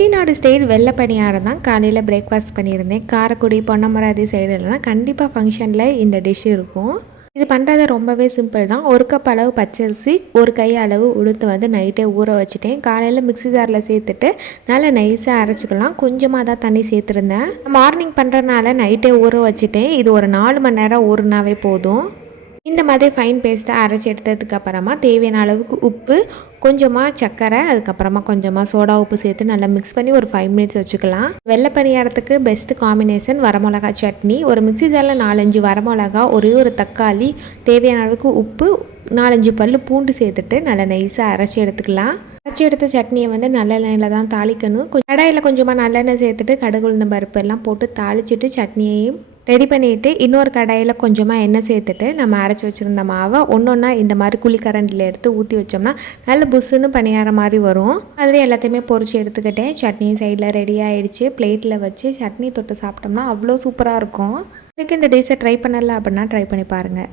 Chettinad style வெள்ளை பணியாரம் தான் காலையில் பிரேக்ஃபாஸ்ட் பண்ணியிருந்தேன். காரைக்குடி பொன்னமராதி சைடுலலாம் கண்டிப்பாக ஃபங்க்ஷனில் இந்த டிஷ் இருக்கும். இது பண்ணுறது ரொம்பவே சிம்பிள் தான். ஒரு கப் அளவு பச்சரிசி ஒரு கை அளவு உளுத்து வந்து நைட்டே ஊற வச்சுட்டேன். காலையில் மிக்ஸி ஜாரில் சேர்த்துட்டு நல்லா நைஸாக அரைச்சிக்கலாம். கொஞ்சமாக தான் தண்ணி சேர்த்துருந்தேன். மார்னிங் பண்ணுறதுனால நைட்டே ஊற வச்சுட்டேன். இது ஒரு நாலு மணி நேரம் ஊறினாவே போதும். இந்த மாதிரி ஃபைன் பேஸ்ட்டை அரைச்சி எடுத்ததுக்கப்புறமா தேவையான அளவுக்கு உப்பு கொஞ்சமாக சர்க்கரை அதுக்கப்புறமா கொஞ்சமாக சோடா உப்பு சேர்த்து நல்லா மிக்ஸ் பண்ணி ஒரு ஃபைவ் மினிட்ஸ் வச்சுக்கலாம். வெள்ளை பணியாரத்துக்கு பெஸ்ட் காம்பினேஷன் வரமிளகா சட்னி. ஒரு மிக்ஸி ஜாரில் நாலஞ்சு வரமிளகா ஒரே ஒரு தக்காளி தேவையான அளவுக்கு உப்பு நாலஞ்சு பல் பூண்டு சேர்த்துட்டு நல்லா நைஸாக அரைச்சி எடுத்துக்கலாம். அரைச்சி எடுத்த சட்னியை வந்து நல்லெண்ணெயில் தான் தாளிக்கணும். கொஞ்சம் கடாயில் கொஞ்சமாக நல்லெண்ணெய் சேர்த்துட்டு கடுகு உளுந்த பருப்பு எல்லாம் போட்டு தாளிச்சிட்டு சட்னியையும் ரெடி பண்ணிவிட்டு இன்னொரு கடாயில் கொஞ்சமாக எண்ணெய் சேர்த்துட்டு நம்ம அரைச்சி வச்சுருந்த மாவை ஒன்று ஒன்றா இந்த மாதிரி குழிக்கரண்டியில் எடுத்து ஊற்றி வச்சோம்னா நல்ல புஷ்ஷுன்னு பணியார மாதிரி வரும். அதில் எல்லாத்தையுமே பொறிச்சு எடுத்துக்கிட்டேன். சட்னி சைடில் ரெடி ஆகிடுச்சு பிளேட்டில் வச்சு சட்னி தொட்டு சாப்பிட்டோம்னா அவ்வளோ சூப்பராக இருக்கும். இதுக்கு இந்த டிஷ்ஷை ட்ரை பண்ணலை அப்படின்னா ட்ரை பண்ணி பாருங்கள்